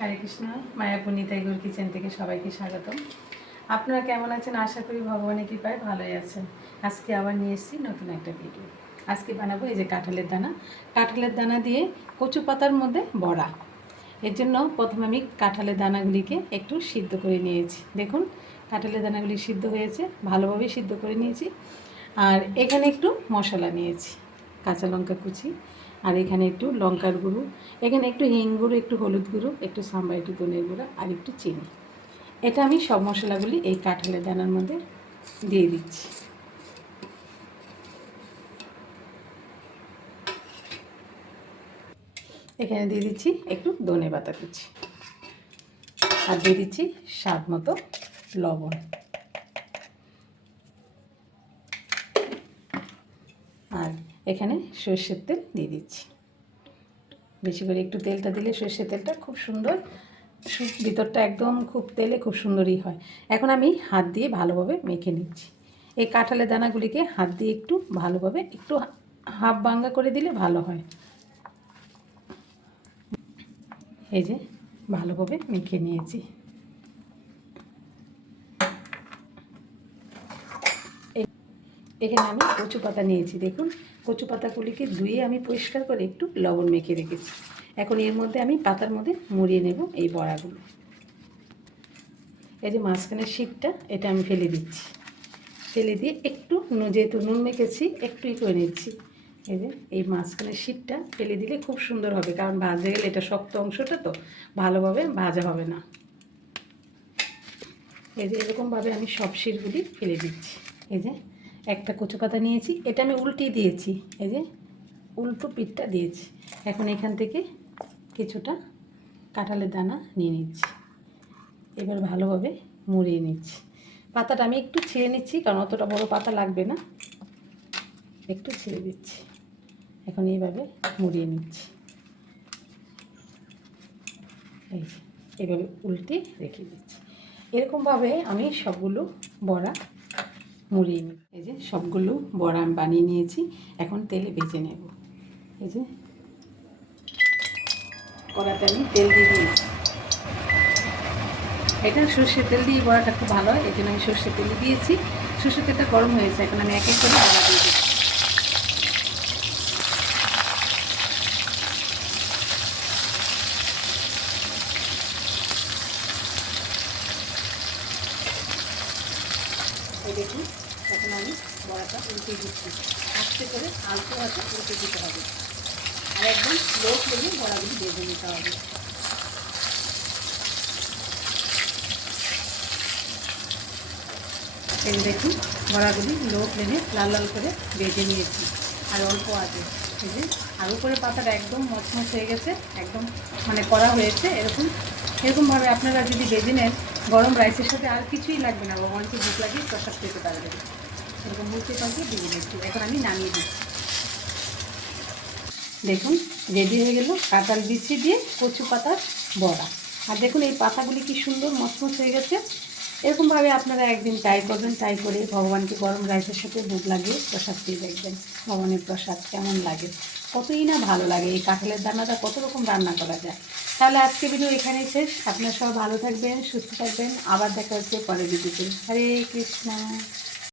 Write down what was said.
হরে Krishna. Mayapur নিতাইগৌর kitchen থেকে সবাইকে স্বাগতম। আপনারা কেমন আছেন? আশা করি ভগবানের কৃপায় ভালোই আছেন। আজকে আবার নিয়ে এসেছি নতুন একটা ভিডিও। আজকে বানাবো এই যে কাঁঠালের দানা দিয়ে কচু পাতার মধ্যে বড়া। এর জন্য প্রথমে আমি কাঁঠালের দানাগুলিকে একটু সিদ্ধ করে নিয়েছি। দেখুন কাঁঠালের দানাগুলি সিদ্ধ হয়েছে, ভালোভাবে সিদ্ধ করে নিয়েছি। আর এখানে একটু মশলা নিয়েছি, কাঁচা লঙ্কা কুচি, আর এখানে একটু লঙ্কার গুঁড়ো, এখানে একটু হিং গুঁড়ো, একটু হলুদ গুঁড়ো, একটু সাম্বার, একটু ধনের গুঁড়ো, আর একটু চিনি। এটা আমি সব মশলাগুলি এই কাঁঠালের দানার মধ্যে দিয়ে দিচ্ছি। এখানে দিয়ে দিচ্ছি একটু ধনে পাতা কুচি, আর দিয়ে দিচ্ছি স্বাদ মতো লবণ। আর এখানে সর্ষের তেল দিয়ে দিচ্ছি, বেশি করে একটু তেলটা দিলে সর্ষের তেলটা খুব সুন্দর, ভিতরটা একদম খুব তেলে খুব সুন্দরই হয়। এখন আমি হাত দিয়ে ভালোভাবে মেখে নিচ্ছি। এই কাঁঠালের দানাগুলিকে হাত দিয়ে একটু ভালোভাবে একটু হাফ ভাঙ্গা করে দিলে ভালো হয়। এই যে ভালোভাবে মেখে নিয়েছি। এখানে আমি কচু পাতা নিয়েছি। দেখুন কচু পাতাগুলিকে ধুয়ে আমি পরিষ্কার করে একটু লবণ মেখে রেখেছি। এখন এর মধ্যে আমি পাতার মধ্যে মুড়িয়ে নেব এই বড়াগুলো। এই যে মাঝখানের শীটটা এটা আমি ফেলে দিচ্ছি, ফেলে দিয়ে একটু যেহেতু নুন মেখেছি একটুই করে নিচ্ছি। এই যে এই মাঝখানের শীটটা ফেলে দিলে খুব সুন্দর হবে, কারণ ভাজা গেলে এটা শক্ত অংশটা তো ভালোভাবে ভাজা হবে না। এই যে এরকমভাবে আমি সব শীটগুলি ফেলে দিচ্ছি। এই যে একটা কচু পাতা নিয়েছি, এটা আমি উল্টিয়ে দিয়েছি, এই যে উল্টো পিঠটা দিয়েছি। এখন এখান থেকে কিছুটা কাঁঠালের দানা নিয়ে নিচ্ছি, এবার ভালোভাবে মুড়িয়ে নিচ্ছি। পাতাটা আমি একটু ছিঁড়ে নিচ্ছি, কারণ অতটা বড় পাতা লাগবে না, একটু ছিঁড়ে দিচ্ছি। এখন এইভাবে মুড়িয়ে নিচ্ছি, এইভাবে উল্টে রেখে দিচ্ছি। এরকমভাবে আমি সবগুলো বড়া মুড়িয়ে নিই। এই যে সবগুলো বড়া আমি বানিয়ে নিয়েছি, এখন তেলে ভেজে নেব। এই যে কড়াতে আমি তেল দিয়ে দিয়েছি, এটা সর্ষের তেল দিয়ে বড়াটা খুব ভালো হয়, এই জন্য আমি সর্ষের তেল দিয়েছি। সর্ষের তেলটা গরম হয়েছে, এখন আমি এক এক করে বড়া দিয়ে দিচ্ছি। এই দেখুন এখন আমি বড়াটা উল্টে দিচ্ছি, আস্তে করে আলতো হাতে উল্টে দিতে হবে, আর একদম লো ফ্লেমে বড়াগুলি ভেজে নিতে হবে। এই দেখুন বড়াগুলি লো ফ্লেমে লাল লাল করে ভেজে নিয়েছি, আর অল্প আছে। এই যে আর উপরে পাতাটা একদম মচমচ হয়ে গেছে, একদম মানে করা হয়েছে। এরকমভাবে আপনারা যদি ভেজে নেন, গরম রাইসের সাথে আর কিছুই লাগবে না, ভগবানকে ভোগ লাগিয়ে প্রসাদ পেতে পারবেন। এরকম মুখে পাকিয়ে দিয়ে দিচ্ছি, এখন আমি নামিয়ে দিচ্ছি। দেখুন রেডি হয়ে গেল কাঁঠাল বিচি দিয়ে কচু পাতার বড়া। আর দেখুন এই পাতাগুলি কি সুন্দর মচমচ হয়ে গেছে। এরকমভাবে আপনারা একদিন ট্রাই করবেন, ট্রাই করে ভগবানকে গরম রাইসের সাথে ভোগ লাগিয়ে প্রসাদ পেয়ে দেখবেন ভগবানের প্রসাদ কেমন লাগে, কতই না ভালো লাগে। এই কাঁঠালের দানাটা কত রকম রান্না করা যায়। তাহলে আজকে ভিডিও এখানেই শেষ। আপনারা সব ভালো থাকবেন, সুস্থ থাকবেন, আবার দেখা হচ্ছে পরের ভিডিওতে। হরে কৃষ্ণ।